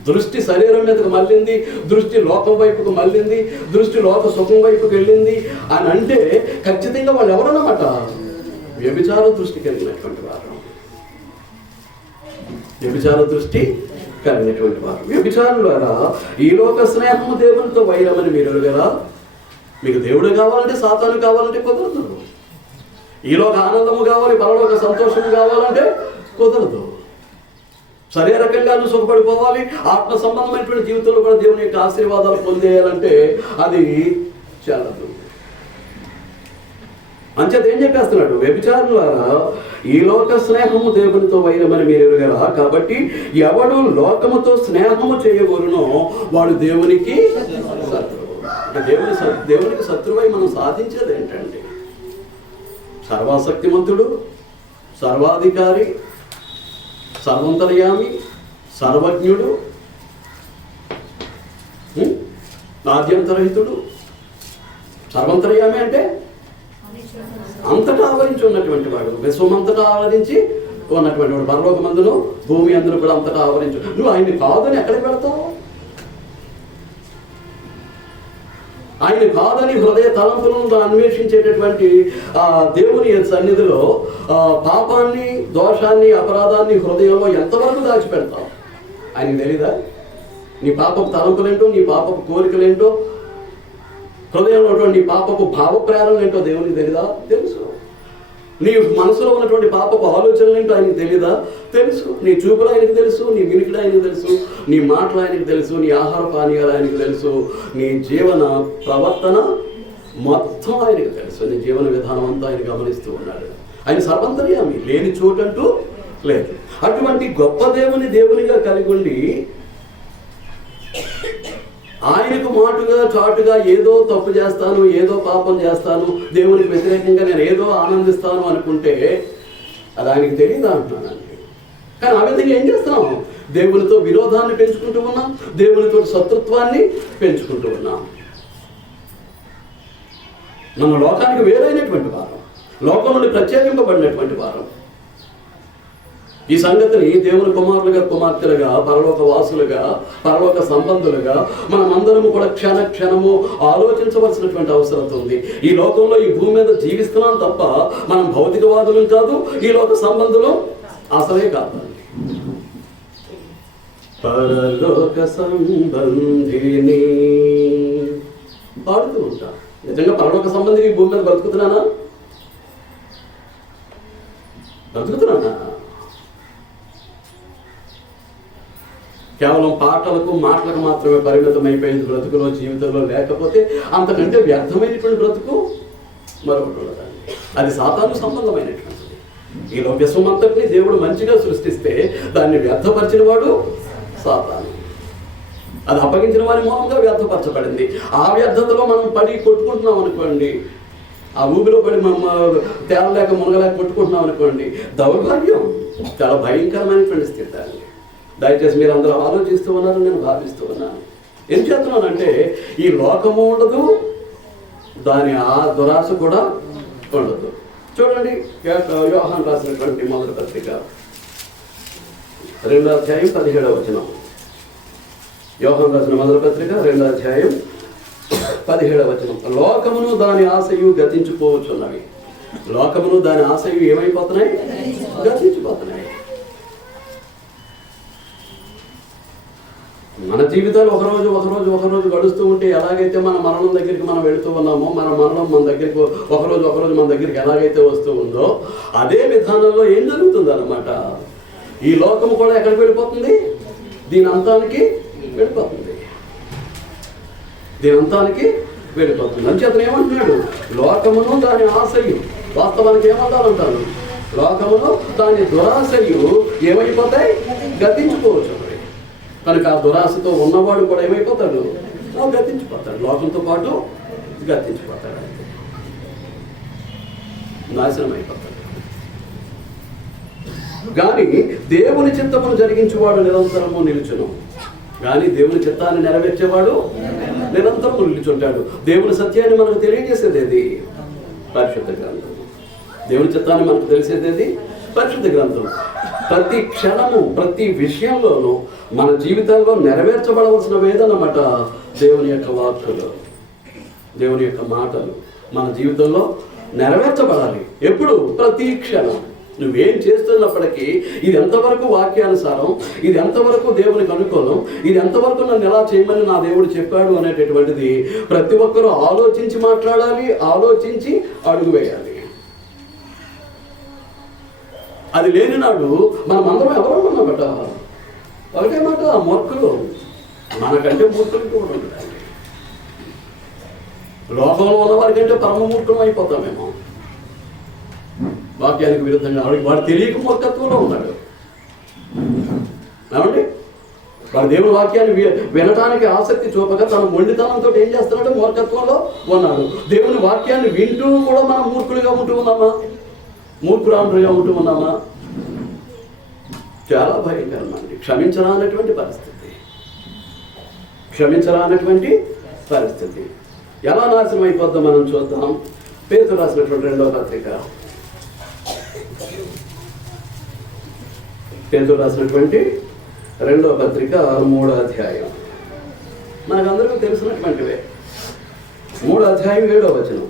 దృష్టి శరీరం మీదకు మళ్ళింది, దృష్టి లోకం వైపుకు మళ్ళింది, దృష్టి లోక సుఖం వైపుకు వెళ్ళింది అని అంటే ఖచ్చితంగా వాళ్ళు ఎవరన్నమాట? వ్యభిచార దృష్టి కలిగినటువంటి వారు. వ్యభిచార దృష్టి కలిగినటువంటి వారు. వ్యభిచారులారా, ఈ లోక స్నేహము దేవునితో వైరమని మీరు ఎరుగరా? మీకు దేవుడు కావాలంటే సాతాను కావాలంటే కుదరదు. ఈ లోక ఆనందము కావాలి, పరలోక సంతోషము కావాలంటే కుదరదు. శరీరకంగా నువ్వు సుఖపడిపోవాలి, ఆత్మ సంబంధమైనటువంటి జీవితంలో కూడా దేవుని యొక్క ఆశీర్వాదాలు పొందేయాలంటే అది చాలదు. అంచేత ఏం చెప్పేస్తున్నాడు? వ్యభిచారులారా, ఈ లోక స్నేహము దేవునితో వైరమని మీరు ఎరుగరా? కాబట్టి ఎవడు లోకముతో స్నేహము చేయగోరునో వాడు దేవునికి శత్రువు. దేవునికి శత్రువై మనం సాధించేది ఏంటండి? సర్వశక్తిమంతుడు, సర్వాధికారి, సర్వంతర్యామి, సర్వజ్ఞుడు, ఆద్యంతరహితుడు. సర్వంతర్యామి అంటే అంతటా ఆవరించి ఉన్నటువంటి వాడు, విశ్వమంతటా ఆవరించి ఉన్నటువంటి వాడు. పరలోకమందును భూమి అందరూ కూడా అంతటా ఆవరించు. నువ్వు ఆయన్ని కాదని ఎక్కడికి వెళతావు? ఆయన కాదని హృదయ తలంపులను అన్వేషించేటటువంటి దేవుని సన్నిధిలో పాపాన్ని, దోషాన్ని, అపరాధాన్ని హృదయంలో ఎంతవరకు దాచిపెడతావు? ఆయనకు తెలీదా? నీ పాపపు తలంపులేంటో, నీ పాపపు కోరికలేంటో, హృదయంలో నీ పాపపు భావ ప్రేరణ ఏంటో దేవునికి తెలీదా? తెలుసు. నీ మనసులో ఉన్నటువంటి పాపపు ఆలోచనలు ఏంటో ఆయనకు తెలీదా? తెలుసు. నీ చూపులు ఆయనకు తెలుసు, నీ వినికిడి ఆయనకు తెలుసు, నీ మాటలు ఆయనకు తెలుసు, నీ ఆహార పానీయాలు ఆయనకు తెలుసు, నీ జీవన ప్రవర్తన మొత్తం ఆయనకు తెలుసు. నీ జీవన విధానం అంతా ఆయన గమనిస్తూ ఉన్నాడు. ఆయన సర్వంతర్యామి, లేని చోటంటూ లేదు. అటువంటి గొప్ప దేవునిగా కలిగి ఉండి ఆయనకు మాటుగా చాటుగా ఏదో తప్పు చేస్తాను, ఏదో పాపం చేస్తాను, దేవునికి వ్యతిరేకంగా నేను ఏదో ఆనందిస్తాను అనుకుంటే అది ఆయనకి తెలియదా అంటున్నానండి. కానీ ఆ విధంగా ఏం చేస్తున్నాం? దేవునితో విరోధాన్ని పెంచుకుంటూ ఉన్నాం, దేవునితో శత్రుత్వాన్ని పెంచుకుంటూ ఉన్నాం. మన లోకానికి వేరైనటువంటి వారం, లోకం నుండి ప్రత్యేకింపబడినటువంటి వారం. ఈ సంగతిని దేవుని కుమారులుగా, కుమార్తెలుగా, పరలోక వాసులుగా, పరలోక సంబంధులుగా మనమందరము కూడా క్షణ క్షణము ఆలోచించవలసినటువంటి అవసరం ఉంది. ఈ లోకంలో, ఈ భూమి మీద జీవిస్తున్నాం తప్ప మనం భౌతికవాదులం కాదు, ఈ లోక సంబంధులు అసలే కాదు. పరలోక సంబంధిని పాడుతూ ఉంటా. నిజంగా పరలోక సంబంధి ఈ భూమి మీద బ్రతుకుతున్నానా? కేవలం పాటలకు, మాటలకు మాత్రమే పరిమితమైపోయింది బ్రతుకులో, జీవితంలో. లేకపోతే అంతకంటే వ్యర్థమైనటువంటి బ్రతుకు మరొకటి ఉండదండి. అది సాతాను సంబంధమైనటువంటిది. ఈ విశ్వమంతటిని దేవుడు మంచిగా సృష్టిస్తే దాన్ని వ్యర్థపరిచిన వాడు సాతాను. అది అప్పగించిన వారి మూలంగా వ్యర్థపరచబడింది. ఆ వ్యర్థతలో మనం పడి కొట్టుకుంటున్నాం అనుకోండి, ఆ ఊబిలో పడి తేలలేక మునగలేక కొట్టుకుంటున్నాం అనుకోండి, దౌర్భాగ్యం, చాలా భయంకరమైనటువంటి స్థితి అండి. దయచేసి మీరు అందరూ ఆలోచిస్తూ ఉన్నారు, నేను భావిస్తూ ఉన్నాను. ఏం చేస్తున్నానంటే, ఈ లోకము ఉండదు, దాని ఆ దురాశ కూడా ఉండదు. చూడండి, యోహాను రాసినటువంటి మొదటి పత్రిక 2వ అధ్యాయం 17వ వచనం. యోహాను రాసిన మొదటి పత్రిక 2వ అధ్యాయం 17వ వచనం. లోకమును దాని ఆశయు గతించిపోవచ్చున్నవి. లోకమును దాని ఆశయు ఏమైపోతున్నాయి? గతించిపోతున్నాయి. మన జీవితాలు ఒకరోజు గడుస్తూ ఉంటే ఎలాగైతే మన మరణం దగ్గరికి మనం వెళుతూ ఉన్నామో, మన మరణం మన దగ్గరికి ఒకరోజు మన దగ్గరికి ఎలాగైతే వస్తూ ఉందో, అదే విధానంలో ఏం జరుగుతుంది అన్నమాట. ఈ లోకము కూడా ఎక్కడికి వెళ్ళిపోతుంది? దీని అంతానికి వెళ్ళిపోతుంది. అని అతను ఏమంటున్నాడు? లోకమును దాని ఆశయు, వాస్తవానికి ఏమంటారంటారు? లోకమును దాని దురాశయు ఏమైపోతాయి? గతించుకోవచ్చు. కనుక ఆ దురాశతో ఉన్నవాడు కూడా ఏమైపోతాడు? గతించిపోతాడు. లోకంతో పాటు గతించిపోతాడు, నాశనం అయిపోతాడు. కానీ దేవుని చిత్తమును జరిగించేవాడు నిరంతరము నిలుచును. కానీ దేవుని చిత్తాన్ని నెరవేర్చేవాడు నిరంతరము నిలుచుంటాడు. దేవుని సత్యాన్ని మనకు తెలియజేసేది ఏది? పరిశుద్ధ గ్రంథం. దేవుని చిత్తాన్ని మనకు తెలిసేది పరిశుద్ధ గ్రంథం. ప్రతి క్షణము, ప్రతి విషయంలోనూ మన జీవితాల్లో నెరవేర్చబడవలసినవి ఏదన్నమాట? దేవుని యొక్క వాక్కులు, దేవుని యొక్క మాటలు మన జీవితంలో నెరవేర్చబడాలి. ఎప్పుడు? ప్రతి క్షణం. నువ్వేం చేస్తున్నప్పటికీ ఇది ఎంతవరకు వాక్యానుసారం, ఇది ఎంతవరకు దేవునికి అనుకూలం, ఇది ఎంతవరకు నన్ను ఎలా చేయమని నా దేవుడు చెప్పాడు అనేటటువంటిది ప్రతి ఒక్కరూ ఆలోచించి మాట్లాడాలి, ఆలోచించి అడుగు వేయాలి. అది లేని నాడు మనం అందరం ఎవరో ఉన్నామట. ఒకటే మాట, మూర్ఖులు. మనకంటే మూర్ఖులు కూడా ఉంటాయి. లోకంలో ఉన్న వారికంటే పరమ మూర్ఖం అయిపోతామేమో. వాక్యానికి విరుద్ధంగా వాడు తెలియక మూర్ఖత్వంలో ఉన్నాడు. ఏమండి? వాడు దేవుని వాక్యాన్ని వినటానికి ఆసక్తి చూపక తన మొండితనంతో ఏం చేస్తున్నాడు? మూర్ఖత్వంలో ఉన్నాడు. దేవుని వాక్యాన్ని వింటూ కూడా మనం మూర్ఖులుగా ఉంటూ ఉన్నామా? మూర్ఖురాండ్రుగా ఉంటూ ఉన్నామా? చాలా భయంకరమండి. క్షమించరానటువంటి పరిస్థితి. ఎలా నాశనం అయిపోద్దాం మనం చూద్దాం. పేతురు రాసినటువంటి 2వ పత్రిక, పేతురు రాసినటువంటి 2వ పత్రిక 3వ అధ్యాయం. మనకందరికీ తెలిసినటువంటివే. 3వ అధ్యాయం 7వ వచనం.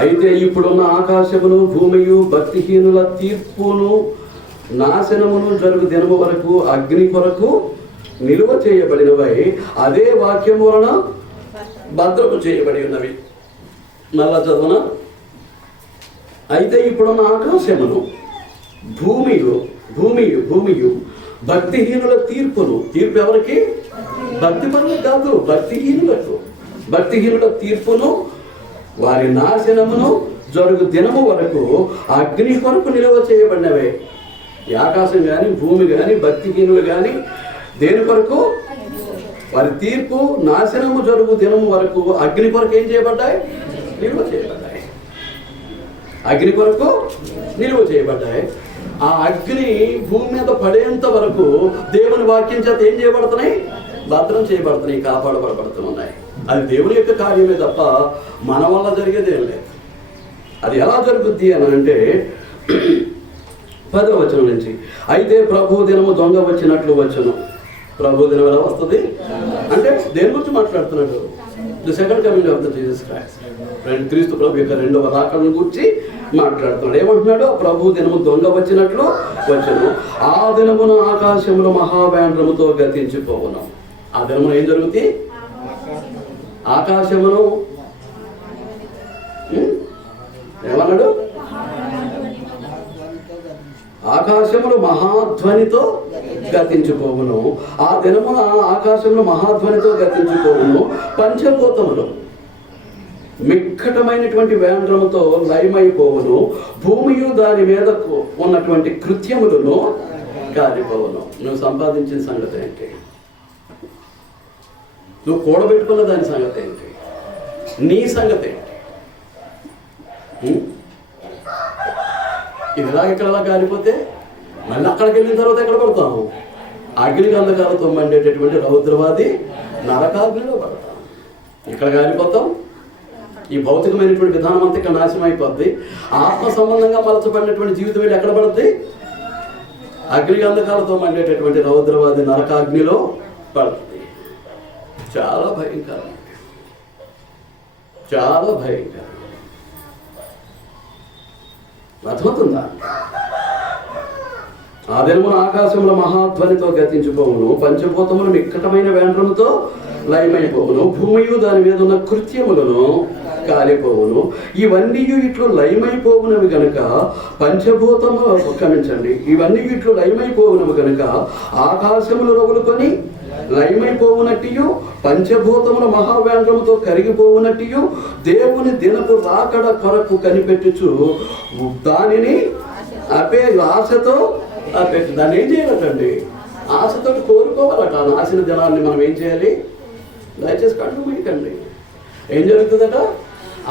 అయితే ఇప్పుడున్న ఆకాశమును భూమియు భక్తిహీనుల తీర్పును నాశనమును జరుగు దినము వరకు అగ్ని కొరకు నిలువ చేయబడినవై అదే వాక్యము వలన భద్రము చేయబడి ఉన్నవి. మళ్ళా చదువున. అయితే ఇప్పుడున్న ఆకాశమును భూమియు భక్తిహీనుల తీర్పును, తీర్పు ఎవరికి? భక్తి పనులకు కాదు, భక్తిహీనుల తీర్పును, వారి నాశనమును జరుగు దినము వరకు అగ్ని కొరకు నిలువ చేయబడినవే. ఈ ఆకాశం కానీ, భూమి కానీ, భక్తిహీనులు కానీ దేని కొరకు? వారి తీర్పు, నాశనము జరుగు దినము వరకు అగ్ని కొరకు ఏం చేయబడ్డాయి? నిలువ చేయబడ్డాయి. అగ్ని కొరకు నిలువ చేయబడ్డాయి. ఆ అగ్ని భూమి మీద పడేంత వరకు దేవుని వాక్యం చేత ఏం చేయబడుతున్నాయి? భద్రం చేయబడుతున్నాయి, కాపాడబడబడుతున్నాయి. అది దేవుని యొక్క కార్యమే తప్ప మన వల్ల జరిగేది ఏం లేదు. అది ఎలా జరుగుద్ది అని అంటే 10వ వచనం నుంచి, అయితే ప్రభు దినము దొంగ వచ్చినట్లు వచ్చును. ప్రభు దినం ఎలా వస్తుంది అంటే దేని గురించి మాట్లాడుతున్నాడు? The second coming of the Jesus Christ. క్రీస్తు ప్రభు యొక్క రెండవ రాకడను గురించి మాట్లాడుతున్నాడు. ఏమంటున్నాడు? ప్రభు దినము దొంగ వచ్చినట్లు వచ్చును, ఆ దినమున ఆకాశములు మహావేంద్రముతో గతించిపోవును. ఆ దినమున ఏం జరుగుతుంది? ఆకాశమును ఏమన్నాడు? ఆకాశములు మహాధ్వనితో గతించిపోవును. ఆ దినమున ఆకాశములు మహాధ్వనితో గతించిపోవును. పంచభూతములు మిక్కటమైనటువంటి వేంద్రముతో లయమైపోవును. భూమియు దాని మీద ఉన్నటువంటి కృత్యములను కారిపోవును. నువ్వు సంపాదించిన సంగతి ఏంటి? నువ్వు కూడబెట్టుకున్న దాని సంగతి ఏంటి? నీ సంగతి ఏంటి? ఇదిలా ఇక్కడ కాలిపోతే మళ్ళీ అక్కడికి వెళ్ళిన తర్వాత ఎక్కడ పడతాము? అగ్ని గంధకాలతో మండేటటువంటి రౌద్రవాది నరకాగ్నిలో పడతాం. ఇక్కడ కాలిపోతాం. ఈ భౌతికమైనటువంటి విధానం అంతా ఇక్కడ నాశనం అయిపోద్ది. ఆత్మ సంబంధంగా మలచబడినటువంటి జీవితం వెళ్ళి ఎక్కడ పడుద్ది? అగ్ని గంధకాలతో మండేటటువంటి రౌద్రవాది నరకాగ్నిలో పడుతుంది. చాలా భయంకరం, చాలా భయంకరం. అర్థమవుతుందా? ఆ దినమున ఆకాశముల మహాధ్వనితో గతించిపోవును. పంచభూతములు మిక్కటమైన వేంద్రముతో లయమైపోవును. భూమియు దాని మీద ఉన్న కృత్యములను కాలిపోవును. ఇవన్నీ ఇట్లు లయమైపోవునవి గనుక పంచభూతము క్షమించండి ఇవన్నీ ఇట్లు లయమైపోవునవి గనుక ఆకాశములు రగులుకొని లయమైపోవునట్టియు పంచభూతముల మహావేంద్రముతో కరిగిపోవునట్టియు దేవుని దినపు రాకడ కొరకు కనిపెట్టుచు దానిని ఆశతో అపేక్ష. దాన్ని ఏం చేయాలటండి? ఆశతో కోరుకోవాలట. ఆ నాశన దినాన్ని మనం ఏం చేయాలి? దయచేసి కళ్ళు మీకండి. ఏం జరుగుతుందట?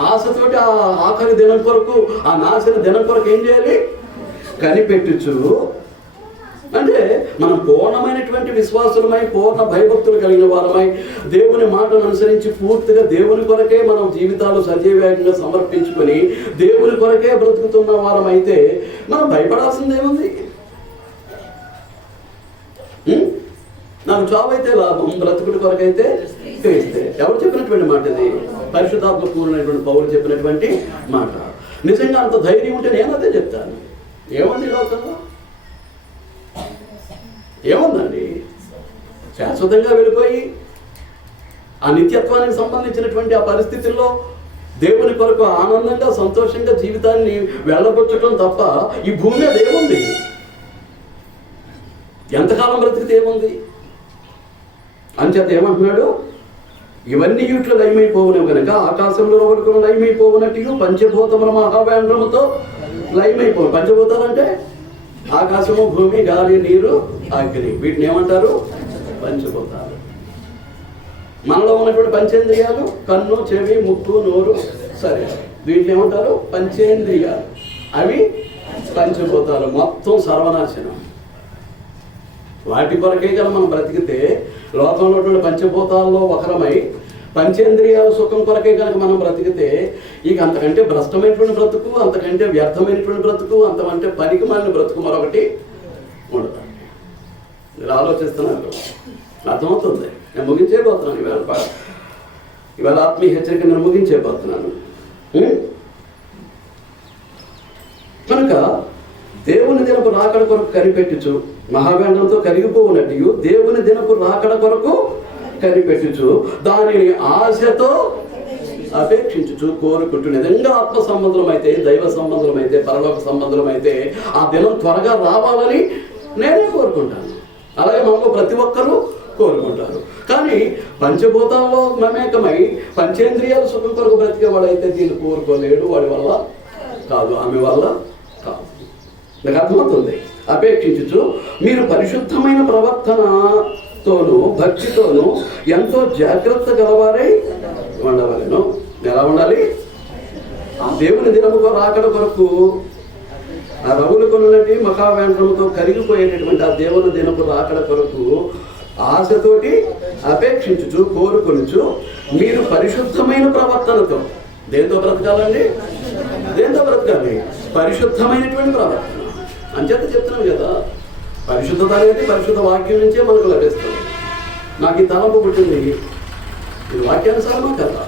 ఆశతోటి ఆ ఆఖరి దినం కొరకు, ఆ నాశన దినం కొరకు ఏం చేయాలి? కనిపెట్టుచు. అంటే మనం పూర్ణమైనటువంటి విశ్వాసులమై, పూర్ణ భయభక్తులు కలిగిన వారమై, దేవుని మాటను అనుసరించి పూర్తిగా దేవుని కొరకే మనం జీవితాలు సజీవంగా సమర్పించుకొని దేవుని కొరకే బ్రతుకుతున్న వారమైతే మనం భయపడాల్సిందేముంది? నాకు చావు అయితే లాభం, బ్రతుకుడి కొరకైతే క్రీస్తే. ఎవరు చెప్పినటువంటి మాట ఇది? పరిశుద్ధాత్మ పూర్ణమైనటువంటి పౌరులు చెప్పినటువంటి మాట. నిజంగా అంత ధైర్యం ఉంటే నేను అదే చెప్తాను. ఏముంది లోకంలో? ఏముందండి? శాశ్వతంగా వెళ్ళిపోయి ఆ నిత్యత్వానికి సంబంధించినటువంటి ఆ పరిస్థితుల్లో దేవుని కొరకు ఆనందంగా సంతోషంగా జీవితాన్ని వెళ్ళగొచ్చడం తప్ప ఈ భూమి మీద ఏముంది? ఎంతకాలం బ్రతికితే ఏముంది? అంచేత ఏమంటున్నాడు? ఇవన్నీ ఇట్లు లయమైపోవునవి కనుక ఆకాశంలో రగులుకొని లయమైపోవునట్టు పంచభూతముల మహావేంద్రముతో లయమైపోవు. పంచభూతాలు అంటే ఆకాశము, భూమి, గాలి, నీరు, అగ్ని. వీటిని ఏమంటారు? పంచభూతాలు. మనలో ఉన్నటువంటి పంచేంద్రియాలు కన్ను, చెవి, ముక్కు, నోరు, సరే, వీటిని ఏమంటారు? పంచేంద్రియాలు. అవి పంచభూతాలు. మొత్తం సర్వనాశనం. వాటి కొరకే కదా మనం బ్రతికితే లోకంలో ఉన్నటువంటి పంచభూతాల్లో ఒకరమై పంచేంద్రియాల సుఖం కొరకే కనుక మనం బ్రతికితే ఇక అంతకంటే భ్రష్టమైనటువంటి బ్రతుకు, అంతకంటే వ్యర్థమైనటువంటి బ్రతుకు, అంతకంటే పనికి మాలిన బ్రతుకు మరొకటి ఉండదు. మీరు ఆలోచిస్తున్నారు, అర్థమవుతుంది. నేను ముగించేపోతున్నాను ఇవాళ ఆత్మీయ హెచ్చరిక నేను ముగించేపోతున్నాను. కనుక దేవుని దినపు రాకడ కొరకు కనిపెట్టుచు మహావేంద్రంతో కరిగిపోవునట్టు దేవుని దినపు రాకడ కొరకు కనిపెట్టుచు దానిని ఆశతో అపేక్షించుచు కోరుకుంటూ. నిజంగా ఆత్మ సంబంధం అయితే, దైవ సంబంధం అయితే, పరలోక సంబంధం అయితే ఆ దినం త్వరగా రావాలని నేనే కోరుకుంటాను. అలాగే మనకు ప్రతి ఒక్కరూ కోరుకుంటారు. కానీ పంచభూతాల్లో మమేకమై పంచేంద్రియాల సుఖం కొరకు బ్రతికే వాడైతే దీన్ని కోరుకోలేడు. వాడి వల్ల కాదు, ఆమె వల్ల కాదు. నాకు అర్థమవుతుంది. అపేక్షించుచు మీరు పరిశుద్ధమైన ప్రవర్తనతోనూ భక్తితోనూ ఎంతో జాగ్రత్త గలవారై ఉండవలెను. ఎలా ఉండాలి? ఆ దేవుని దేవుని దినముకు రాకడ కొరకు ఆ రవులు కొనున్నటి మహావేంద్రముతో కరిగిపోయేటటువంటి ఆ దేవుని దినపు రాకడ కొరకు ఆశతోటి అపేక్షించుచు కోరుకొనుచు మీరు పరిశుద్ధమైన ప్రవర్తనతో దేంతో బ్రతకాలండి? దేంతో బ్రతకాలి? పరిశుద్ధమైనటువంటి ప్రవర్తన. అంచేత చెప్తున్నాను కదా, పరిశుద్ధత అనేది పరిశుద్ధ వాక్యం నుంచే మనకు లభిస్తుంది. నాకు ఈ తలంపు పుట్టింది, ఇది వాక్యానుసారమా కదా?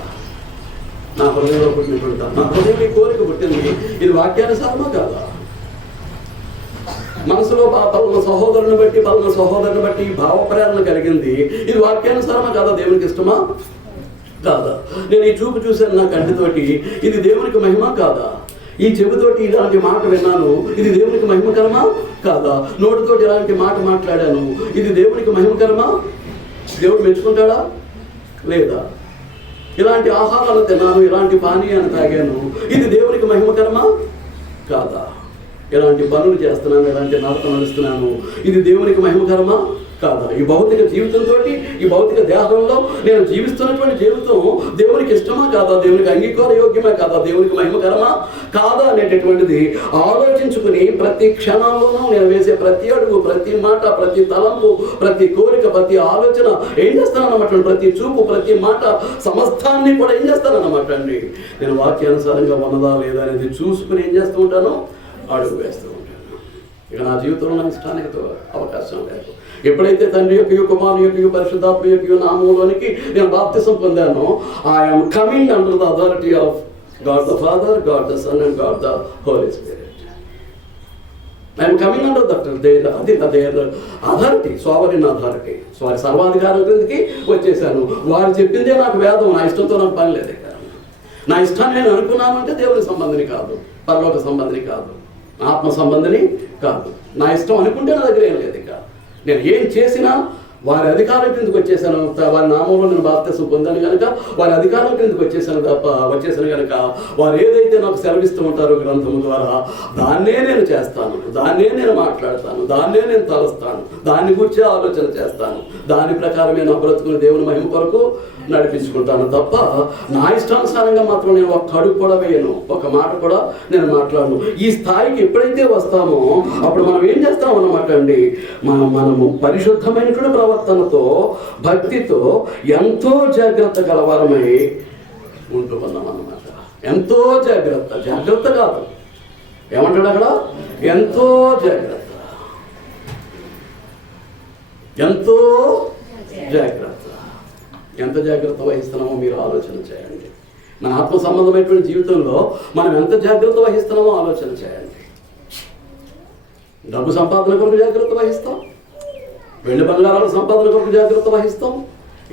నా హృదయంలో పుట్టినటువంటి నా హృదయం ఈ కోరిక పుట్టింది, ఇది వాక్యానుసారమా కదా? మనసులో పలానా సహోదరుని బట్టి భావ ప్రేరణ కలిగింది, ఇది వాక్యానుసారమా కాదా? దేవునికి ఇష్టమా కాదా? నేను ఈ చూపు చూశాను నా కంటితోటి, ఇది దేవునికి మహిమ కాదా? ఈ చెవితోటి ఇలాంటి మాట విన్నాను, ఇది దేవునికి మహిమకరమా కాదా? నోటితోటి ఇలాంటి మాట మాట్లాడాను, ఇది దేవునికి మహిమకరమా? దేవుడు మెచ్చుకుంటాడా లేదా? ఇలాంటి ఆహారాలు తిన్నాను, ఇలాంటి పానీయాన్ని తాగాను, ఇది దేవునికి మహిమకరమా కాదా? ఇలాంటి పనులు చేస్తున్నాను, ఇలాంటి నడత నడుస్తున్నాను, ఇది దేవునికి మహిమకరమా కాదా? ఈ భౌతిక జీవితంతో, ఈ భౌతిక దేహంలో నేను జీవిస్తున్నటువంటి జీవితం దేవునికి ఇష్టమా కాదా? దేవునికి అంగీకార యోగ్యమా కాదా? దేవునికి మహిమకరమా కాదా అనేటటువంటిది ఆలోచించుకుని ప్రతి క్షణంలోనూ నేను వేసే ప్రతి అడుగు, ప్రతి మాట, ప్రతి తలంపు, ప్రతి కోరిక, ప్రతి ఆలోచన ఏం చేస్తానన్నమాట? ప్రతి చూపు, ప్రతి మాట, సమస్తాన్ని కూడా ఏం చేస్తానన్నమాట అండి? నేను వాక్యానుసారంగా ఉన్నదా లేదా అనేది చూసుకుని ఏం చేస్తూ ఉంటాను? అడుగు వేస్తూ ఉంటాను. ఇక నా జీవితంలో నా ఇష్టానికి అవకాశం లేదు. ఎప్పుడైతే తండ్రి యొక్క కుమారుని యొక్క పరిశుద్ధాత్మ యొక్క నామంలోనికి నేను బాప్తిసం పొందానో, I'm coming under the authority of God the Father, God the Son and God the Holy Spirit. I'm coming under their authority, sovereign authority, వారి సర్వాధికారం కిందకి వచ్చేసాను. వారు చెప్పిందే నాకు వేదం, నా ఇష్టంతో నాకు పని లేదు. నా ఇష్టాన్ని నేను అనుకున్నాను అంటే దేవుని సంబంధిని కాదు, పరలోక సంబంధిని కాదు, ఆత్మ సంబంధిని కాదు. నా ఇష్టం అనుకుంటే నా దగ్గర ఏం లేదు. ఇక నేను ఏం చేసినా వారి అధికారం కిందకు వచ్చేసాను. వారి నామంలో నేను బాప్తిసం పొందాను కనుక వారి అధికారం కిందకు వచ్చేసాను కనుక వారు ఏదైతే నాకు సెలవిస్తూ ఉంటారో గ్రంథము ద్వారా, దాన్నే నేను చేస్తాను, దాన్నే నేను మాట్లాడతాను, దాన్నే నేను తలుస్తాను, దాన్ని గురించి ఆలోచన చేస్తాను. దాని ప్రకారమే నా బ్రతుకుని దేవుని మహిమ కొరకు నడిపించుకుంటాను తప్ప నా ఇష్టానుసారంగా మాత్రం నేను ఒక్క అడుగు కూడా వేయను, ఒక మాట కూడా నేను మాట్లాడను. ఈ స్థాయికి ఎప్పుడైతే వస్తామో అప్పుడు మనం ఏం చేస్తాం అన్నమాట అండి? మనము పరిశుద్ధమైనటువంటి ప్రవర్తనతో, భక్తితో ఎంతో జాగ్రత్త గలవారమై ఉంటూ ఉన్నాం అన్నమాట. ఎంతో జాగ్రత్త కాదు, ఏమంటాడు అక్కడ? ఎంతో జాగ్రత్త, ఎంతో జాగ్రత్త. ఎంత జాగ్రత్త వహిస్తున్నామో మీరు ఆలోచన చేయండి. మన ఆత్మ సంబంధమైనటువంటి జీవితంలో మనం ఎంత జాగ్రత్త వహిస్తున్నామో ఆలోచన చేయండి. డబ్బు సంపాదన కొరకు జాగ్రత్త వహిస్తాం, వెండి బంగారాల సంపాదన కొరకు జాగ్రత్త వహిస్తాం,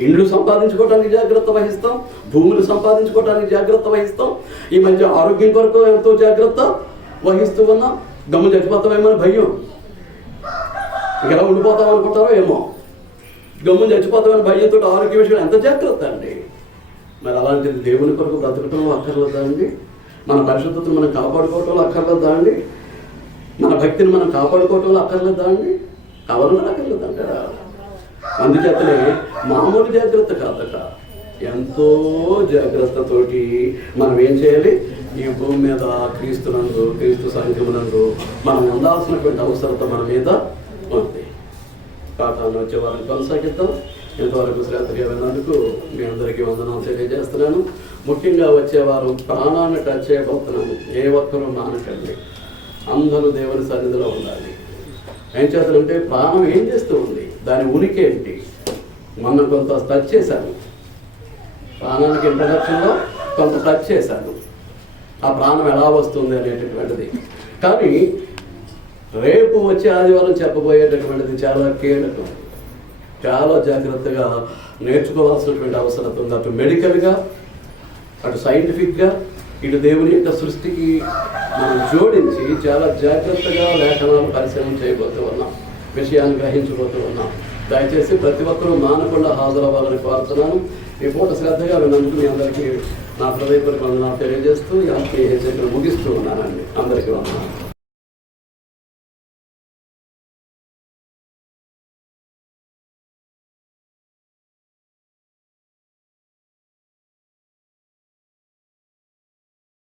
ఇండ్లు సంపాదించుకోవడానికి జాగ్రత్త వహిస్తాం, భూములు సంపాదించుకోవడానికి జాగ్రత్త వహిస్తాం. ఈ మధ్య ఆరోగ్యం కొరకు ఎంతో జాగ్రత్త వహిస్తూ ఉన్నాం. గమ్ము చచ్చిపోతామేమో భయం, ఇంకెలా ఉండిపోతాం అనుకుంటారో ఏమో, గమ్మున చచ్చిపోతామని భయంతో ఆరోగ్య విషయం ఎంత జాగ్రత్త అండి. మరి అలాంటిది దేవుని కొరకు బ్రతకటం అక్కర్లేదా అండి? మన పరిశుద్ధతను మనం కాపాడుకోవటం అక్కర్లేదా అండి? మన భక్తిని మనం కాపాడుకోవటం అక్కర్లేదా అండి? కావాలన్నా అక్కర్లేదా అంటారా? అందుచేతనే మామూలు జాగ్రత్త కాదట, ఎంతో జాగ్రత్తతోటి మనం ఏం చేయాలి? ఈ భూమి మీద క్రీస్తు సంఘమునందు మనం ఉండాల్సినటువంటి అవసరత మన మీద ఉంది. పాఠాన్ని వచ్చే వారిని కొనసాగిద్దాం. ఇంతవరకు శ్రద్ధగా విన్నందుకు మీ అందరికీ వందనాలు తెలియజేస్తున్నాను. ముఖ్యంగా వచ్చేవారు ప్రాణాన్ని టచ్ చేయబోతున్నాను. ఏ ఒక్కరూ మానకండి, అందరూ దేవుని సన్నిధిలో ఉండాలి. ఏం చేస్తానంటే ప్రాణం ఏం చేస్తూ ఉంది, దాని ఉనికి ఏంటి? మొన్న కొంత టచ్ చేశాను, ప్రాణానికి ఇంట్రడక్షన్లో కొంత టచ్ చేశాను, ఆ ప్రాణం ఎలా వస్తుంది అనేటటువంటిది. కానీ రేపు వచ్చే ఆదివారం చెప్పబోయేటటువంటిది చాలా కీలకం, చాలా జాగ్రత్తగా నేర్చుకోవాల్సినటువంటి అవసరం ఉంది. అటు మెడికల్గా, అటు సైంటిఫిక్గా, ఇటు దేవుని యొక్క సృష్టికి మనం జోడించి చాలా జాగ్రత్తగా లేఖనాలు పరిశీలన చేయబోతూ ఉన్నాం, విషయాన్ని గ్రహించబోతూ ఉన్నాం. దయచేసి ప్రతి ఒక్కరూ మానకుండా హాజరవ్వాలని కోరుతున్నాను. ఈ పూట శ్రద్ధగా విన్నందుకు మీ అందరికీ నా హృదయపూర్వక వందనాలు తెలియజేస్తూ ఈ ఆత్మీయ హెచ్చరికను ముగిస్తూ ఉన్నానండి. అందరికీ వందనాలు.